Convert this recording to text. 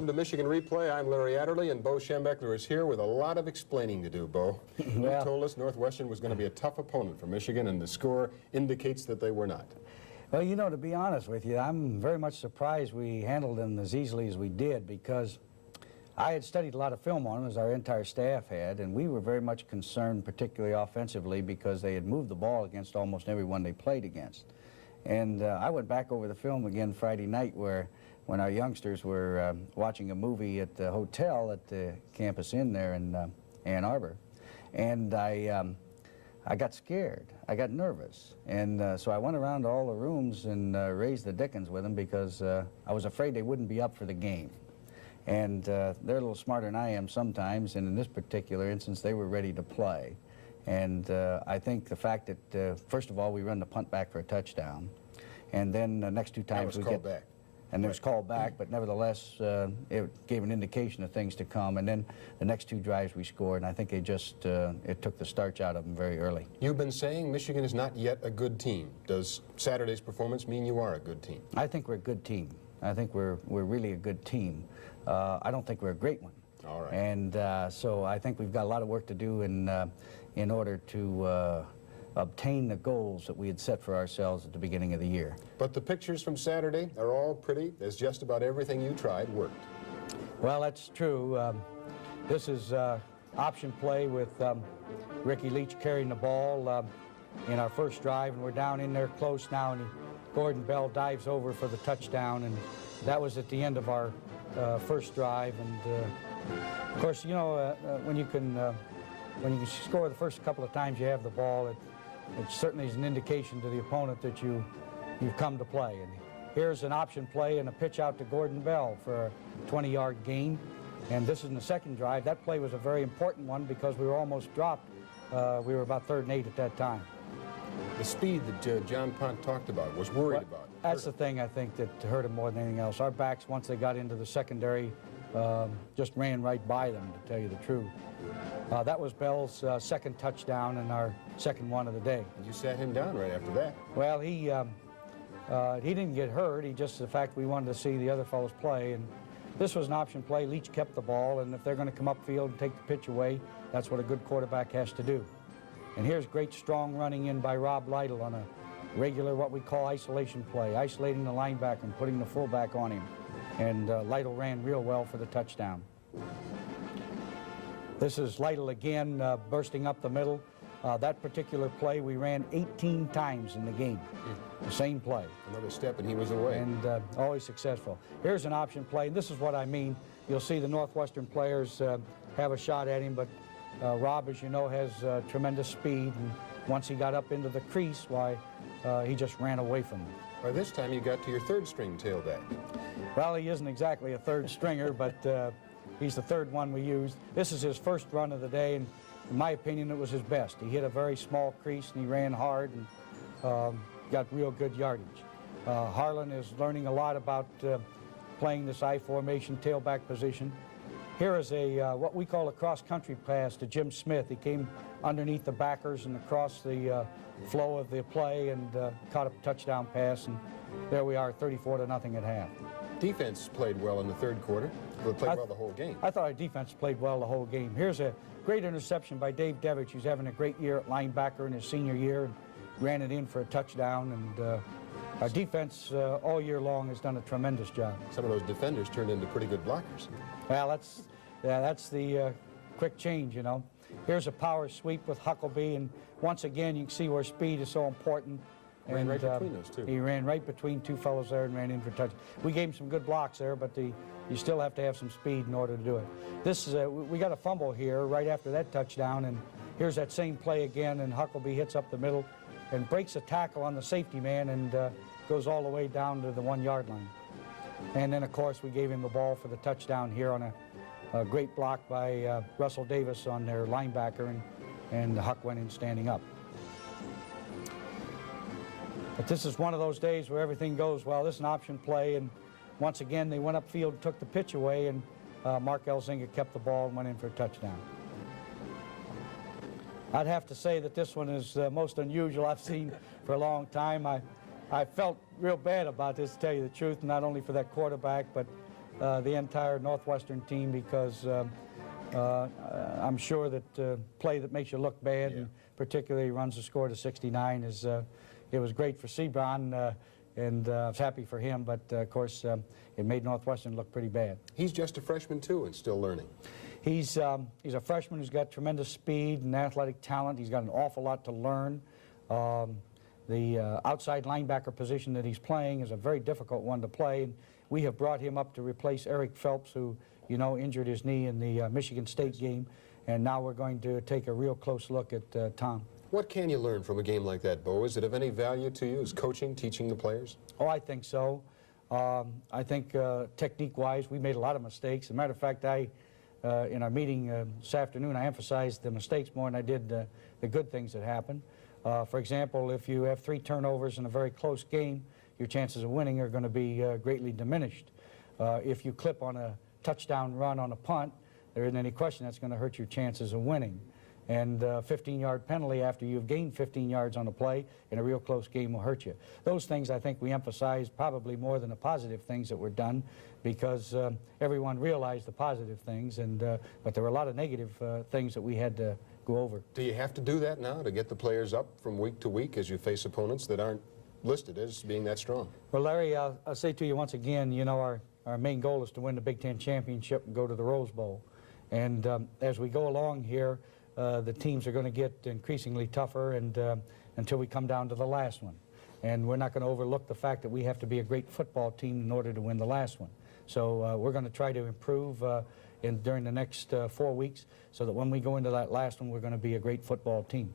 Welcome to Michigan Replay. I'm Larry Adderley, and Bo Schembechler is here with a lot of explaining to do, Bo. You told us Northwestern was going to be a tough opponent for Michigan, and the score indicates that they were not. Well, you know, to be honest with you, I'm very much surprised we handled them as easily as we did, because I had studied a lot of film on them, as our entire staff had, and we were very much concerned, particularly offensively, because they had moved the ball against almost everyone they played against. And I went back over the film again Friday night when our youngsters were watching a movie at the hotel at the Campus Inn there in Ann Arbor. And I got scared. I got nervous. And so I went around to all the rooms and raised the dickens with them, because I was afraid they wouldn't be up for the game. And they're a little smarter than I am sometimes, and in this particular instance, they were ready to play. And I think the fact that, first of all, we run the punt back for a touchdown, and then the next two times we get back. And it was called back, but nevertheless, it gave an indication of things to come. And then the next two drives we scored, and I think it took the starch out of them very early. You've been saying Michigan is not yet a good team. Does Saturday's performance mean you are a good team? I think we're a good team. I think we're really a good team. I don't think we're a great one. All right. And so I think we've got a lot of work to do in order to obtain the goals that we had set for ourselves at the beginning of the year. But the pictures from Saturday are all pretty, as just about everything you tried worked. Well, that's true. This is option play with Ricky Leach carrying the ball in our first drive, and we're down in there close now, and Gordon Bell dives over for the touchdown, and that was at the end of our first drive. And of course, you know, when you can score the first couple of times you have the ball, it certainly is an indication to the opponent that you've come to play. And here's an option play and a pitch out to Gordon Bell for a 20-yard gain. And this is in the second drive. That play was a very important one because we were almost dropped. We were about 3rd and 8 at that time. The speed that John Pont talked about, was worried about. That's the thing, I think, that hurt him more than anything else. Our backs, once they got into the secondary, just ran right by them, to tell you the truth. That was Bell's second touchdown and our second one of the day. And you sat him down right after that. Well, he didn't get hurt. He just, the fact we wanted to see the other fellows play. And this was an option play. Leach kept the ball, and if they're going to come upfield and take the pitch away, that's what a good quarterback has to do. And here's great strong running in by Rob Lytle on a regular, what we call isolation play, isolating the linebacker and putting the fullback on him. And Lytle ran real well for the touchdown. This is Lytle again, bursting up the middle. That particular play we ran 18 times in the game. The same play. Another step and he was away. And always successful. Here's an option play, and this is what I mean. You'll see the Northwestern players have a shot at him, but Rob, as you know, has tremendous speed, and once he got up into the crease, why, he just ran away from him. By this time you got to your 3rd string tailback. Well, he isn't exactly a 3rd stringer, but he's the 3rd one we used. This is his first run of the day, and in my opinion, it was his best. He hit a very small crease, and he ran hard and got real good yardage. Harlan is learning a lot about playing this I formation tailback position. Here is a what we call a cross-country pass to Jim Smith. He came underneath the backers and across the flow of the play and caught a touchdown pass, and there we are, 34-0 at half. Defense played well in the 3rd quarter. They played well the whole game. I thought our defense played well the whole game. Here's a great interception by Dave Devich, who's having a great year at linebacker in his senior year, and ran it in for a touchdown. And our defense all year long has done a tremendous job. Some of those defenders turned into pretty good blockers. Well, that's the quick change, you know. Here's a power sweep with Huckabee, and once again you can see where speed is so important. Ran right between those two. He ran right between two fellows there and ran in for touch. We gave him some good blocks there, but you still have to have some speed in order to do it. This is we got a fumble here right after that touchdown, and here's that same play again, and Huckabee hits up the middle and breaks a tackle on the safety man and goes all the way down to the 1-yard line. And then, of course, we gave him the ball for the touchdown here on a great block by Russell Davis on their linebacker, and Huck went in standing up. But this is one of those days where everything goes well. This is an option play, and once again they went upfield, took the pitch away, and Mark Elzinga kept the ball and went in for a touchdown. I'd have to say that this one is the most unusual I've seen for a long time. I felt real bad about this, to tell you the truth, not only for that quarterback, but the entire Northwestern team because I'm sure that play that makes you look bad, and particularly runs the score to 69, is it was great for Sebron, and I was happy for him, but of course it made Northwestern look pretty bad. He's just a freshman too and still learning. He's a freshman who's got tremendous speed and athletic talent. He's got an awful lot to learn. The outside linebacker position that he's playing is a very difficult one to play. And we have brought him up to replace Eric Phelps, who, you know, injured his knee in the Michigan State game. And now we're going to take a real close look at Tom. What can you learn from a game like that, Bo? Is it of any value to you? Is coaching, teaching the players? Oh, I think so. I think technique-wise, we made a lot of mistakes. As a matter of fact, in our meeting this afternoon, I emphasized the mistakes more than I did the good things that happened. For example, if you have 3 turnovers in a very close game, your chances of winning are going to be greatly diminished. If you clip on a touchdown run on a punt, there isn't any question that's going to hurt your chances of winning. And a 15-yard penalty after you've gained 15 yards on a play in a real close game will hurt you. Those things I think we emphasize probably more than the positive things that were done, because everyone realized the positive things, and but there were a lot of negative things that we had to go over. Do you have to do that now to get the players up from week to week as you face opponents that aren't listed as being that strong? Well, Larry, I'll say to you once again, you know, our main goal is to win the Big Ten championship and go to the Rose Bowl. And as we go along here, the teams are going to get increasingly tougher, and until we come down to the last one. And we're not going to overlook the fact that we have to be a great football team in order to win the last one. So we're going to try to improve during the next 4 weeks, so that when we go into that last one, we're going to be a great football team.